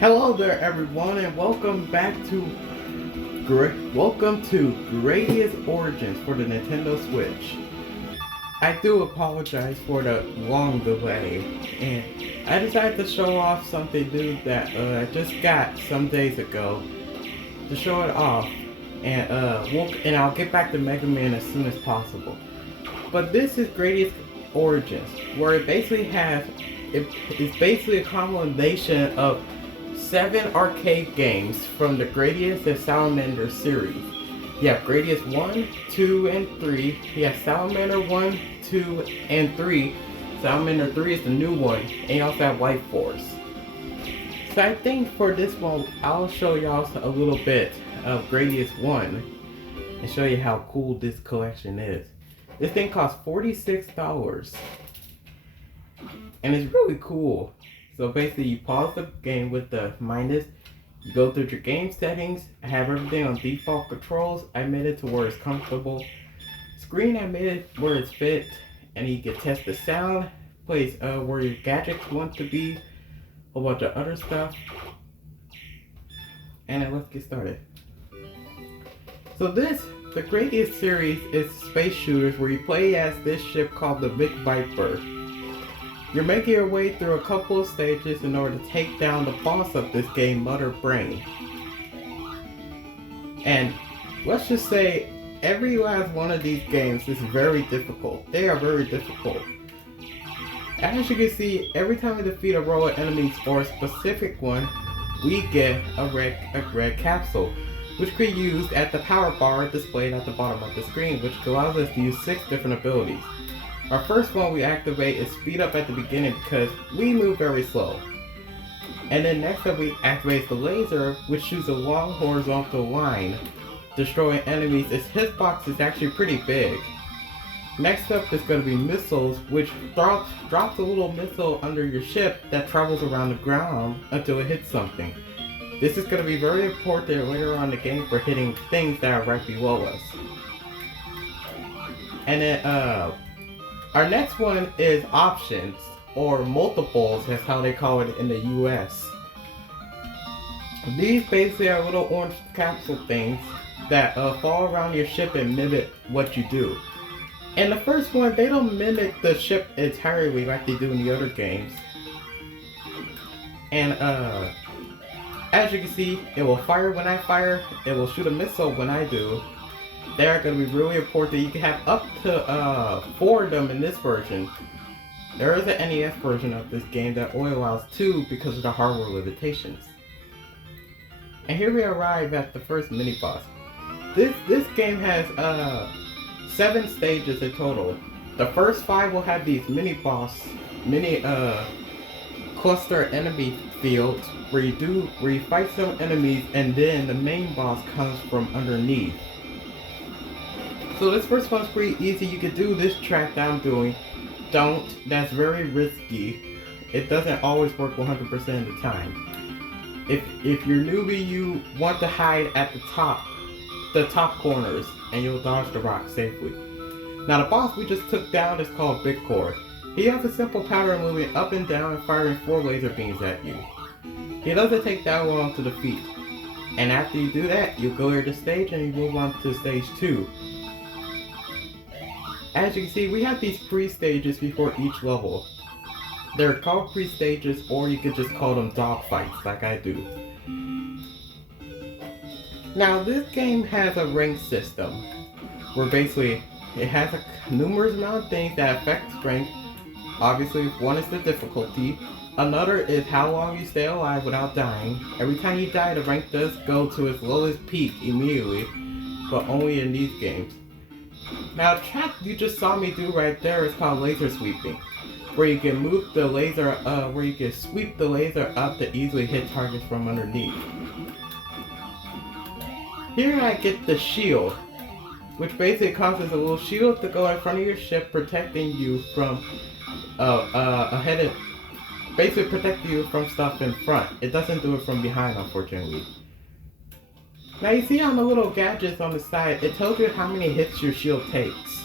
Hello there, everyone, and welcome back to Gradius Origins for the Nintendo Switch. I do apologize for the long delay, and I decided to show off something new that I just got some days ago to show it off, and I'll get back to Mega Man as soon as possible. But this is Gradius Origins, where it's basically a combination of 7 arcade games from the Gradius and Salamander series. You have Gradius 1, 2, and 3. You have Salamander 1, 2, and 3. Salamander 3 is the new one, and you also have Life Force. So I think for this one, I'll show y'all a little bit of Gradius 1 and show you how cool this collection is. This thing costs $46, and it's really cool. So basically, you pause the game with the minus, you go through your game settings, I have everything on default controls, I made it to where it's comfortable. Screen, I made it where it's fit, and you can test the sound, place where your gadgets want to be, a whole bunch of other stuff. And then let's get started. So the Gradius series is space shooters where you play as this ship called the Big Viper. You're making your way through a couple of stages in order to take down the boss of this game, Mother Brain. And let's just say, every last one of these games is very difficult. They are very difficult. As you can see, every time we defeat a row of enemies or a specific one, we get a red capsule, which we use at the power bar displayed at the bottom of the screen, which allows us to use 6 different abilities. Our first one we activate is speed up at the beginning because we move very slow. And then next up we activate the laser, which shoots a long horizontal line, destroying enemies. Its hitbox is actually pretty big. Next up is going to be missiles, which drops a little missile under your ship that travels around the ground until it hits something. This is going to be very important later on in the game for hitting things that are right below us. And then our next one is options, or multiples, that's how they call it in the US. These basically are little orange capsule things that fall around your ship and mimic what you do. And the first one, they don't mimic the ship entirely like they do in the other games. And as you can see, it will fire when I fire, it will shoot a missile when I do. They are going to be really important. You can have up to 4 of them in this version. There is an NES version of this game that only allows 2 because of the hardware limitations. And here we arrive at the first mini-boss. This game has 7 stages in total. The first 5 will have these mini cluster enemy fields where you fight some enemies, and then the main boss comes from underneath. So this first one's pretty easy. You can do this track that I'm doing. That's very risky. It doesn't always work 100% of the time. If you're newbie, you want to hide at the top corners, and you'll dodge the rock safely. Now the boss we just took down is called Big Core. He has a simple pattern moving up and down and firing 4 laser beams at you. He doesn't take that long to defeat. And after you do that, you clear the stage and you move on to stage 2. As you can see, we have these pre-stages before each level. They're called pre-stages, or you could just call them dogfights, like I do. Now, this game has a rank system, where basically it has a numerous amount of things that affect rank. Obviously, one is the difficulty. Another is how long you stay alive without dying. Every time you die, the rank does go to its lowest peak immediately, but only in these games. Now, the track you just saw me do right there is called laser sweeping, where you can move the laser, where you can sweep the laser up to easily hit targets from underneath. Here I get the shield, which basically causes a little shield to go in front of your ship, protecting you from basically protecting you from stuff in front. It doesn't do it from behind, unfortunately. Now you see on the little gadgets on the side, it tells you how many hits your shield takes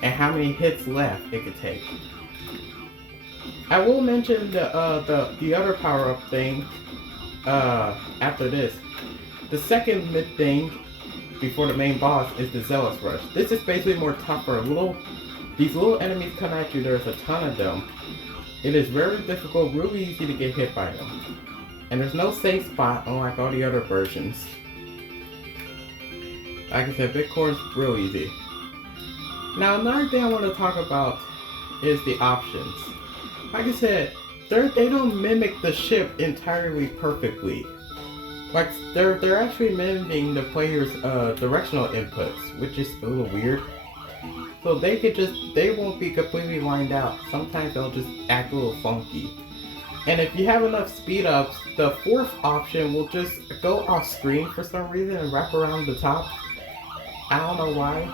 and how many hits left it could take. I will mention the other power-up thing after this. The second mid thing before the main boss is the Zealous Rush. This is basically more tougher. These little enemies come at you, there's a ton of them. It is very difficult, really easy to get hit by them. And there's no safe spot unlike all the other versions. Like I said, Big Core is real easy. Now another thing I want to talk about is the options. Like I said, they don't mimic the ship entirely perfectly. Like they're actually mimicking the player's directional inputs, which is a little weird. So they won't be completely lined out. Sometimes they'll just act a little funky. And if you have enough speed ups, the fourth option will just go off screen for some reason and wrap around the top. I don't know why.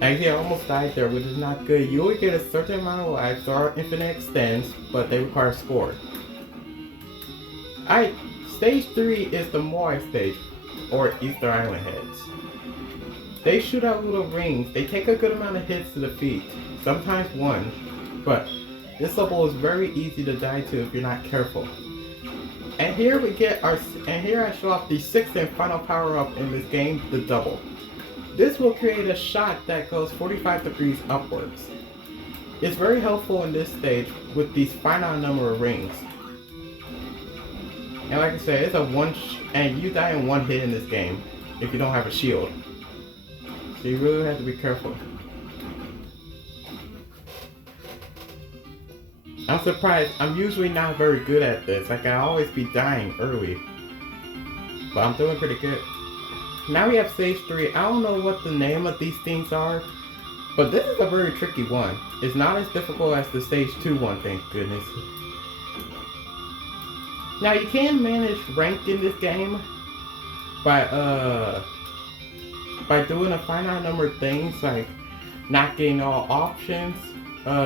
Actually, I almost died there, which is not good. You only get a certain amount of lives. There are infinite extends, but they require score. Stage 3 is the Moai stage, or Easter Island heads. They shoot out little rings. They take a good amount of hits to the feet, sometimes one, but this level is very easy to die to if you're not careful. And here I show off the 6th and final power up in this game, the double. This will create a shot that goes 45 degrees upwards. It's very helpful in this stage with these finite number of rings. And like I said, it's and you die in one hit in this game if you don't have a shield. So you really have to be careful. I'm surprised, I'm usually not very good at this. Like I always be dying early. But I'm doing pretty good. Now we have stage 3. I don't know what the name of these things are, but this is a very tricky one. It's not as difficult as the stage 2 one, thank goodness. Now you can manage rank in this game by doing a finite number of things, like not getting all options,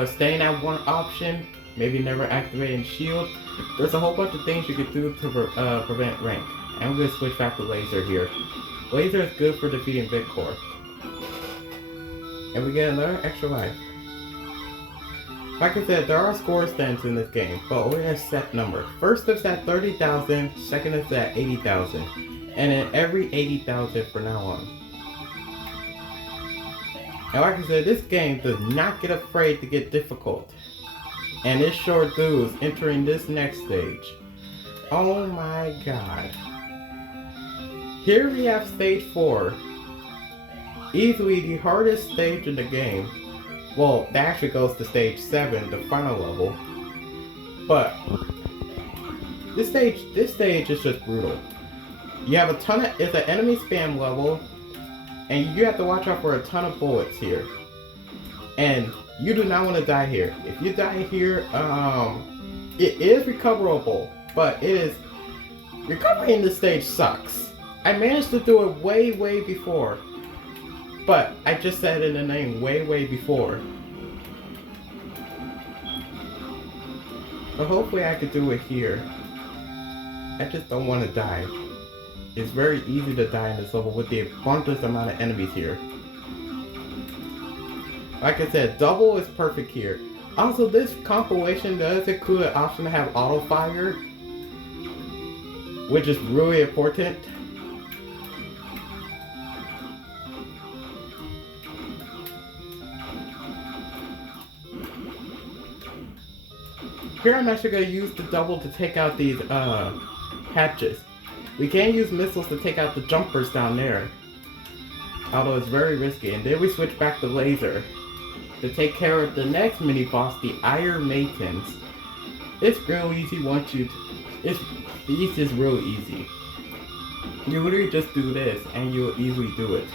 staying at one option, maybe never activating shield. There's a whole bunch of things you can do to prevent rank. And I'm going to switch back to laser here. Laser is good for defeating Big Core. And we get another extra life. Like I said, there are score stands in this game, but only a set number. First is at 30,000, second is at 80,000, and then every 80,000 from now on. And like I said, this game does not get afraid to get difficult. And it sure does entering this next stage. Oh my god. Here we have stage 4. Easily the hardest stage in the game. Well, that actually goes to stage 7, the final level. But this stage is just brutal. You have it's an enemy spam level, and you have to watch out for a ton of bullets here. And you do not want to die here. If you die here, it is recoverable, but recovering in this stage sucks. I managed to do it way before. But I just said in the name way before. But hopefully I could do it here. I just don't want to die. It's very easy to die in this level with the abundant amount of enemies here. Like I said, double is perfect here. Also, this compilation does include an option to have auto fire, which is really important. Here I'm actually going to use the double to take out these hatches. We can use missiles to take out the jumpers down there, although it's very risky. And then we switch back to laser to take care of the next mini boss, the Iron Maidens. It's real easy this is real easy. You literally just do this and you'll easily do it.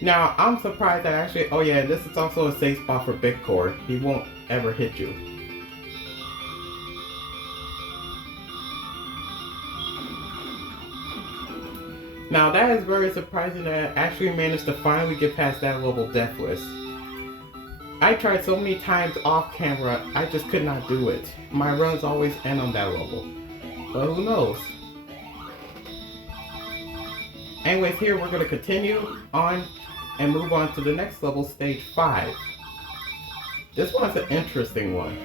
Now, I'm surprised that actually, oh yeah, this is also a safe spot for Big Core. He won't ever hit you. Now, that is very surprising that I actually managed to finally get past that level deathless. I tried so many times off camera, I just could not do it. My runs always end on that level. But who knows? Anyways, here we're going to continue on and move on to the next level, stage 5. This one's an interesting one.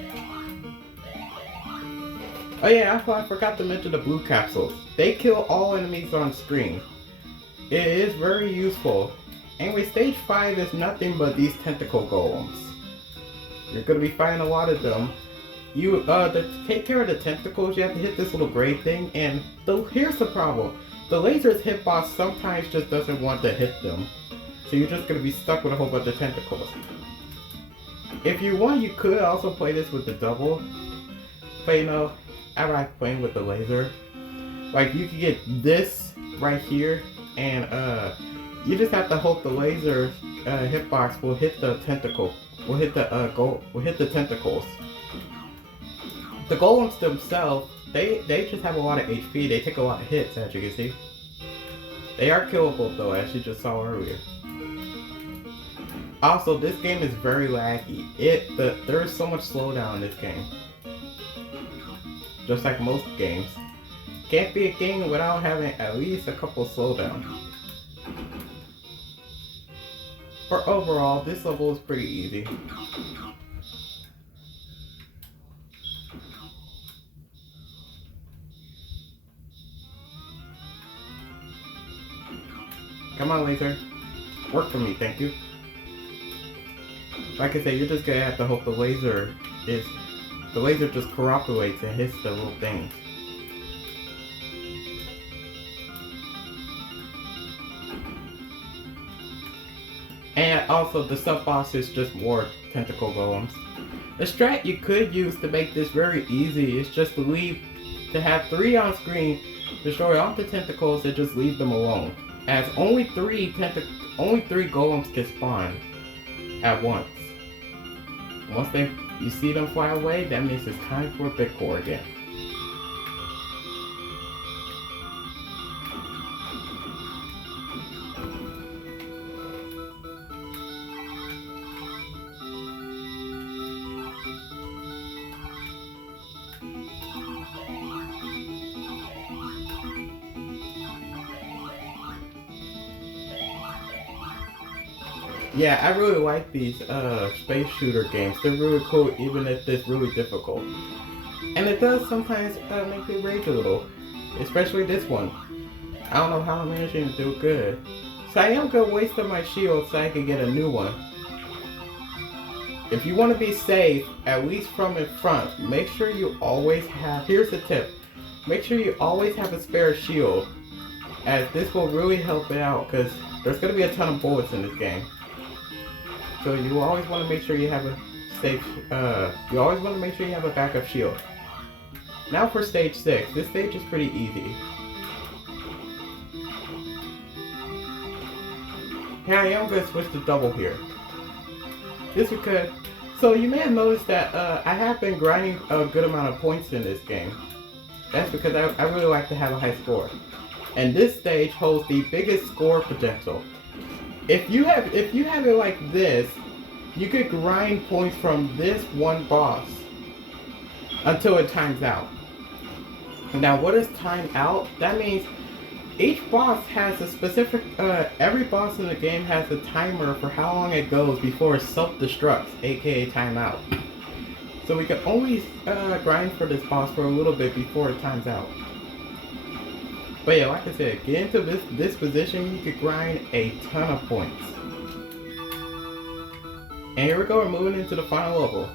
Oh yeah, I forgot to mention the blue capsules. They kill all enemies on screen. It is very useful. Anyway, stage 5 is nothing but these tentacle golems. You're gonna be fighting a lot of them. You to take care of the tentacles, you have to hit this little gray thing, and here's the problem. The laser's hitbox sometimes just doesn't want to hit them. So you're just gonna be stuck with a whole bunch of tentacles. If you want, you could also play this with the double. But you know, I like playing with the laser. Like you can get this right here, and you just have to hope the laser hitbox will hit the tentacle, will hit the tentacles. The golems themselves, they just have a lot of HP. They take a lot of hits, as you can see. They are killable though, as you just saw earlier. Also, this game is very laggy. There is so much slowdown in this game. Just like most games. Can't be a game without having at least a couple slowdowns. But overall, this level is pretty easy. Come on, laser. Work for me, thank you. Like I said, you're just gonna have to hope the laser just cooperates and hits the little things. And also, the sub-boss is just more tentacle golems. The strat you could use to make this very easy is just to have 3 on screen, destroy all the tentacles, and just leave them alone. As only 3 golems can spawn at once. Once you see them fly away, that means it's time for a big core again. Yeah, I really like these space shooter games. They're really cool even if it's really difficult. And it does sometimes make me rage a little. Especially this one. I don't know how I'm managing to do good. So I am going to waste my shield so I can get a new one. If you want to be safe, at least from in front, make sure you always have, here's the tip. Make sure you always have a spare shield. As this will really help it out because there's going to be a ton of bullets in this game. So you always want to make sure you have a safe, you always want to make sure you have a backup shield. Now for stage 6. This stage is pretty easy. Here I am going to switch to double here. This because, so you may have noticed that I have been grinding a good amount of points in this game. That's because I really like to have a high score. And this stage holds the biggest score potential. If you have it like this, you could grind points from this one boss until it times out. Now what is time out? That means each boss has a specific, every boss in the game has a timer for how long it goes before it self-destructs, aka timeout. So we can only grind for this boss for a little bit before it times out. But yeah, like I said, get into this position, you could grind a ton of points. And here we go, we're moving into the final level.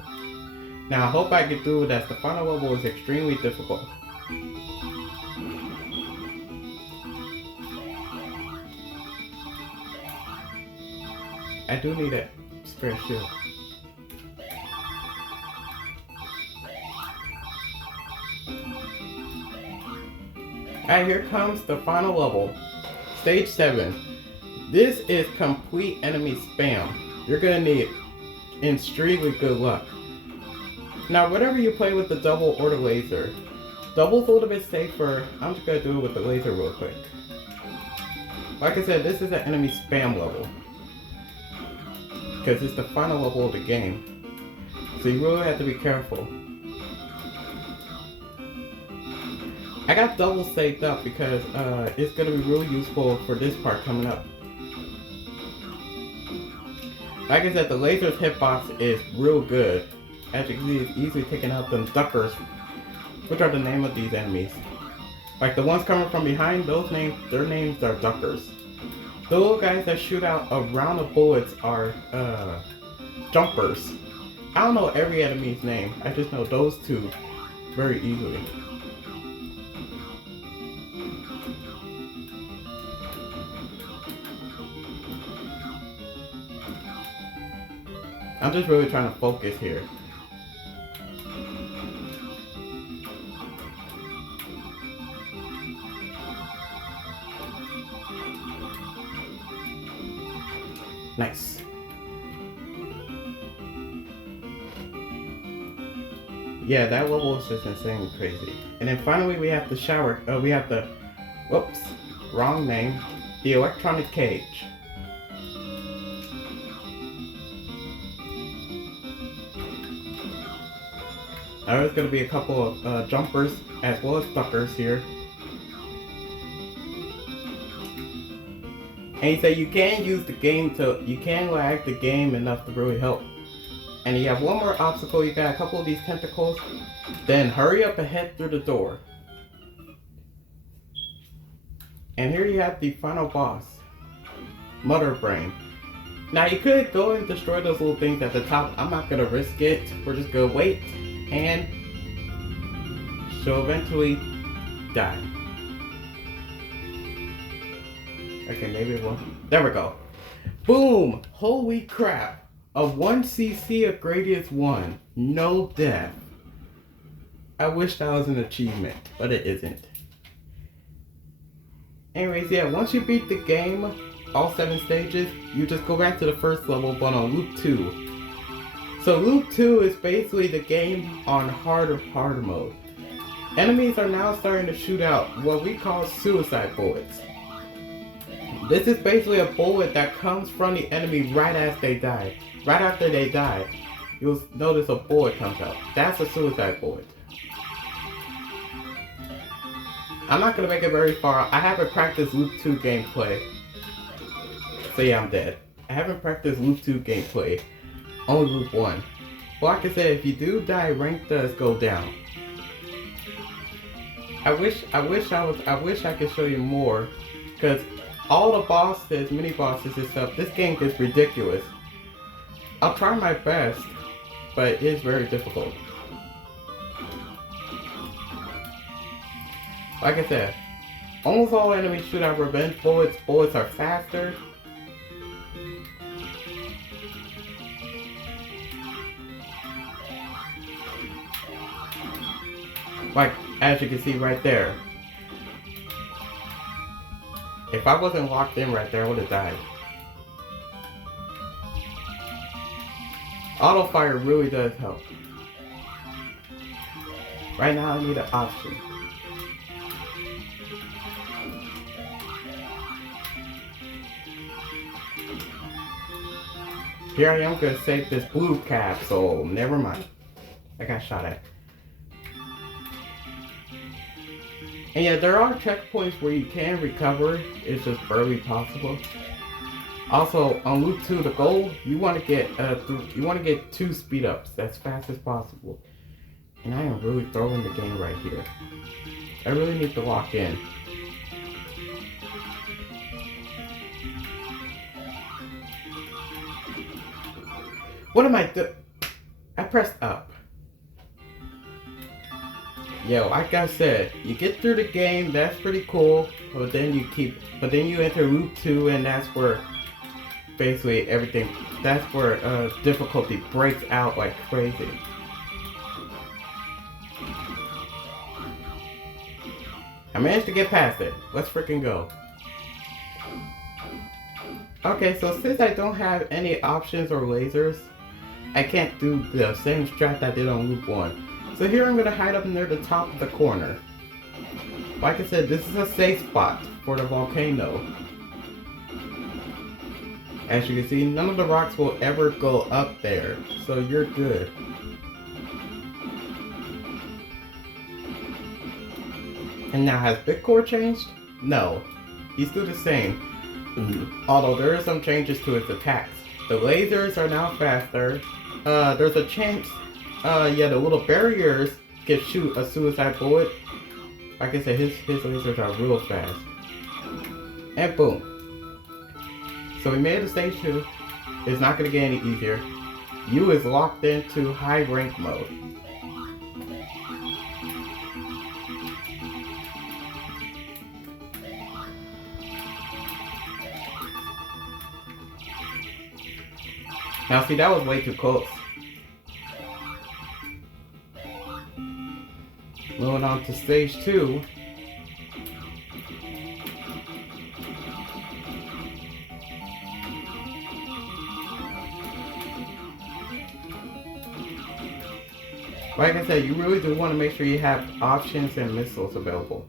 Now I hope I get through with that. The final level is extremely difficult. I do need a spare shield. Alright, here comes the final level. Stage 7. This is complete enemy spam. You're gonna need it. Extremely good luck. Now, whatever you play with the double or the laser, double's a little bit safer. I'm just gonna do it with the laser real quick. Like I said, this is an enemy spam level. Because it's the final level of the game. So you really have to be careful. I got double saved up because it's going to be really useful for this part coming up. Like I said, the laser's hitbox is real good. As you can see, it's easily taking out them duckers, which are the name of these enemies. Like the ones coming from behind, their names are duckers. The little guys that shoot out a round of bullets are jumpers. I don't know every enemy's name. I just know those two very easily. I'm just really trying to focus here. Nice. Yeah, that level is just insanely crazy. And then finally we have the shower, whoops, wrong name, the electronic cage. Now there's going to be a couple of jumpers as well as duckers here. And you say you can use the game you can lag the game enough to really help. And you have one more obstacle, you got a couple of these tentacles, then hurry up and head through the door. And here you have the final boss, Mother Brain. Now you could go and destroy those little things at the top. I'm not going to risk it, we're just going to wait, and she'll eventually die. Okay, maybe it won't. There we go. Boom! Holy crap! A 1 cc of Gradius 1. No death. I wish that was an achievement, but it isn't. Anyways, yeah, once you beat the game, all 7 stages, you just go back to the first level, but on Loop 2. So Loop 2 is basically the game on harder mode. Enemies are now starting to shoot out what we call suicide bullets. This is basically a bullet that comes from the enemy right as they die. Right after they die, you'll notice a bullet comes out. That's a suicide bullet. I'm not going to make it very far. I haven't practiced Loop 2 gameplay. So yeah, I'm dead. I haven't practiced Loop 2 gameplay. Only Loop 1. Well, like I said, if you do die, rank does go down. I wish I could show you more, because all the bosses, mini bosses and stuff, this game gets ridiculous. I'll try my best, but it is very difficult. Like I said, almost all enemies shoot out revenge bullets. Bullets are faster. Like, as you can see right there. If I wasn't locked in right there, I would have died. Auto fire really does help. Right now I need an option. Here I am gonna save this blue capsule. Never mind. I got shot at. And yeah, there are checkpoints where you can recover. It's just barely possible. Also, on Loop 2, the goal, you want to get 2 speed ups as fast as possible. And I am really throwing the game right here. I really need to lock in. What am I doing? I pressed up. Yo, like I said, you get through the game, that's pretty cool, but then you enter Loop 2, and that's where basically everything, that's where difficulty breaks out like crazy. I managed to get past it. Let's freaking go. Okay, so since I don't have any options or lasers, I can't do the same strat I did on Loop 1. So here I'm going to hide up near the top of the corner. Like I said, this is a safe spot for the volcano. As you can see, none of the rocks will ever go up there, so you're good. And now, has Bitcore changed? No, he's still the same. Although there are some changes to his attacks. The lasers are now faster. There's a chance, yeah, the little barriers can shoot a suicide bullet. Like I said, his lasers are real fast. And boom. So we made it to stage 2. It's not going to get any easier. You is locked into high rank mode. Now see, that was way too close. Moving on to stage 2. Like I said, you really do want to make sure you have options and missiles available.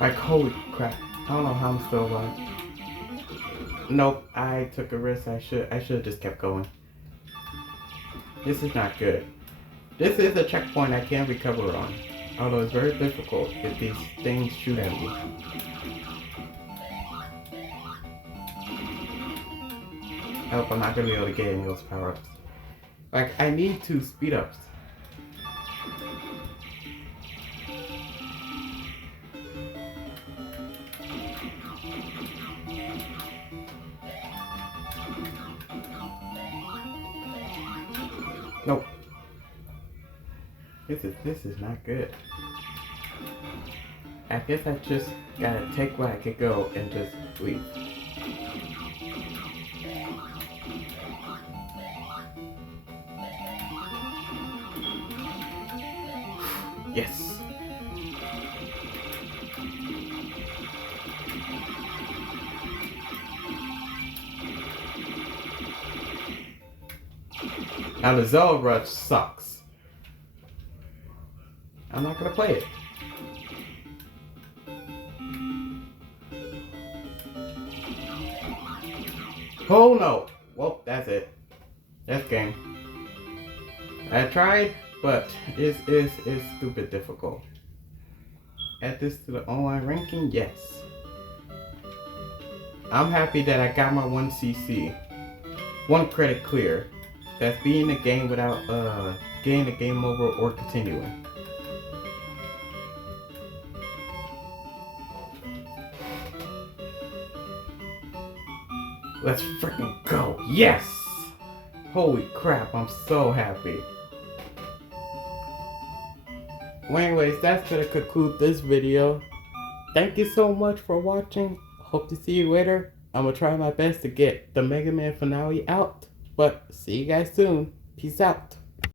Like, holy crap. I don't know how I'm still alive. Nope, I took a risk. I should have just kept going. This is not good. This is a checkpoint I can't recover on. Although it's very difficult if these things shoot at me. I hope I'm not going to be able to get any of those power-ups. Like, I need 2 speed-ups. Nope. This is not good. I guess I just gotta take what I could go and just leave. Yes. Now the Zell Rush sucks. I'm not gonna play it. Oh no! Well, that's it. That's game. I tried, but it's stupid difficult. Add this to the online ranking? Yes. I'm happy that I got my 1 CC. 1 credit clear. That's beating the game without getting the game over or continuing. Let's freaking go. Yes! Holy crap, I'm so happy. Well, anyways, that's gonna conclude this video. Thank you so much for watching. Hope to see you later. I'm gonna try my best to get the Mega Man finale out. But see you guys soon. Peace out.